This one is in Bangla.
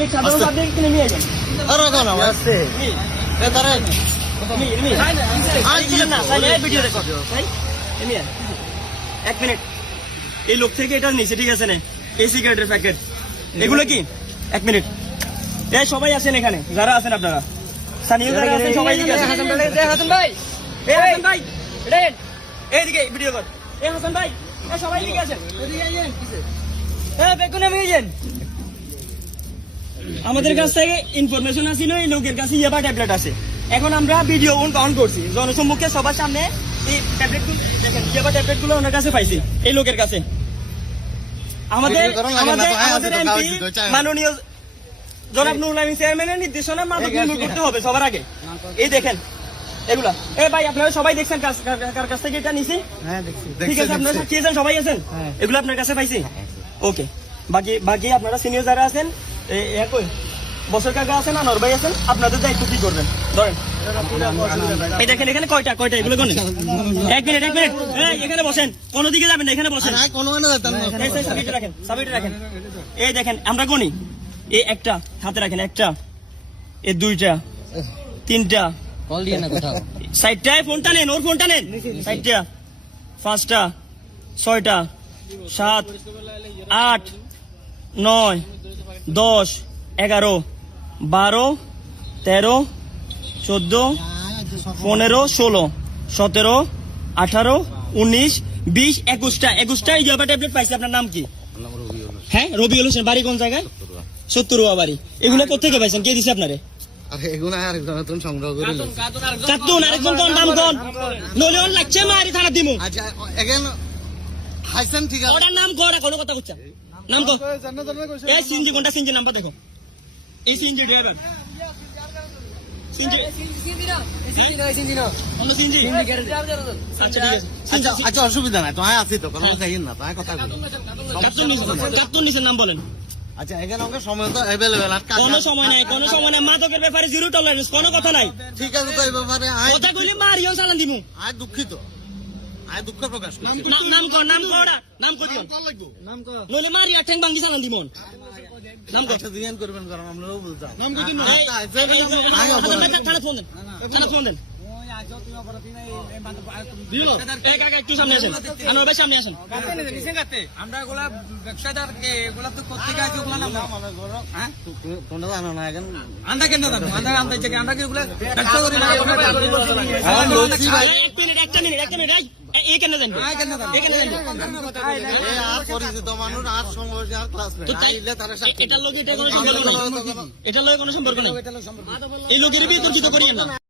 পাবলিক সাধারণ পাবলিক নেমে যাবেন আরে না আসছে এ তারে ভিডিও রেকর্ড ভাই এক মিনিট এই লোক থেকে এটা নিচে ঠিক আছে না এই সিগারেটের প্যাকেট এগুলো কি এক মিনিট এই সবাই আছেন এখানে যারা আছেন আপনারা স্থানীয় যারা আছেন সবাই দিকে আছেন হাসান ভাই এই হাসান ভাই এইদিকে ভিডিও কর এই হাসান ভাই এই সবাই দিকে আছেন এদিকে আইয়েন হ্যাঁ বেগুনে মিয়েছেন আমাদের কাছ থেকে ইনফরমেশন আসিল এই লোকের কাছে ইয়াবা ট্যাবলেট আছে এখন আমরা ভিডিও অন করছি জনসম্মুখে সবার সামনে এই ট্যাবলেটগুলো দেখেন ইয়াবা ট্যাবলেটগুলো ওনার কাছে পাইছি এই লোকের কাছে আমাদের এমপি মাননীয় জনাব নুরুল আমিন চেয়ারম্যানের নির্দেশনা মাদক নির্মূল করতে হবে সবার আগে এই দেখেন এগুলা এ ভাই আপনারা সবাই দেখছেন কার কাছ থেকে এটা নিছি হ্যাঁ দেখছি ঠিক আছে আপনারা সাক্ষী আছেন সবাই আছেন এগুলো আপনার কাছে পাইছি ওকে বাকি আপনারা সিনিয়র যারা আছেন একই বছর কাকা আছেন আনোয়ার ভাই আছেন আপনাদের দায়িত্ব কি করবেন ধরেন এই দেখেন এখানে কয়টা এগুলো কোন এক মিনিট এখানে বসেন কোন দিকে যাবেন না এখানে বসেন সাবিটা রাখেন এই দেখেন আমরা কোনি এই একটা হাতে রাখেন একটা এই দুইটা তিনটা কল দিয়ে না কোথাও সাইডটায় ফোনটা নেন ওর ফোনটা নেন সাইডটা পাঁচটা ছয়টা 7 8 9 10 11 12 13 14 15 16 17 18 19 20 21টা এই জায়গা ট্যাবলেট পাইছে আপনার নাম কি হ্যাঁ রবিউল হোসেন বাড়ি কোন জায়গায় 70 বাড়ি এগুলো কোথেকে পাইছেন কে দিছে আপনারে আরে এগুলো আরেকজন নতুন সংগ্রহ করে কাতুন আরেকজন কোন নাম কোন নলে অন লাগছে মারি থানা দিমু আচ্ছা এগেন হাইসেন ঠিক আছে ওটার নাম কোন কোনো কথা কইছা নাম কো এই সিনজি কোনটা সিনজি নাম্বার দেখো এই সিনজি ড্রাইভার সিনজি অন্য সিনজি আচ্ছা ঠিক আছে আচ্ছা অসুবিধা নাই তোমায় আছি তো কোনো কথা না তোমায় কথা কাতুন নিচে নাম বলেন আচ্ছা এখানে আমাকে সময় তো अवेलेबल আর কোনো সময় নাই মাদকের ব্যাপারে জিরো টলারেন্স কোনো কথা নাই ঠিক আছে তো এই ব্যাপারে কথা কইলে মারিও চালান দিমু আয় দুঃখিত আয় দুঃখ প্রকাশ নাম কর নাম কর দিও নাম কর নইলে মারি আর ঠ্যাং ভাঙ্গি চালান দিমু নাম কর আচ্ছা দিয়ান করবেন কারণ আমরাও বলতাম নাম কর দিন থানা ফোন দেন এই কাকা একটু সামনে আসেন আনোয়ার ভাই সামনে আসেন আমরা এগুলা ব্যবসাদার এগুলা তো কোথেকে আছে ওগুলা নাম হ্যাঁ কোনটা জানো না এখন আমরা কেন জানো আমরা থেকে আমরা কি এগুলা ব্যবসা করি না একটা মিনিট এই কেন জানেন এই আর পরিচিত মানুষ আর সমবয়সী আর ক্লাসমেট আইলে তার সাথে এটার লগে এটা কোনো সম্পর্ক নাই এই লোকের বিতর্কিত করিয়েন না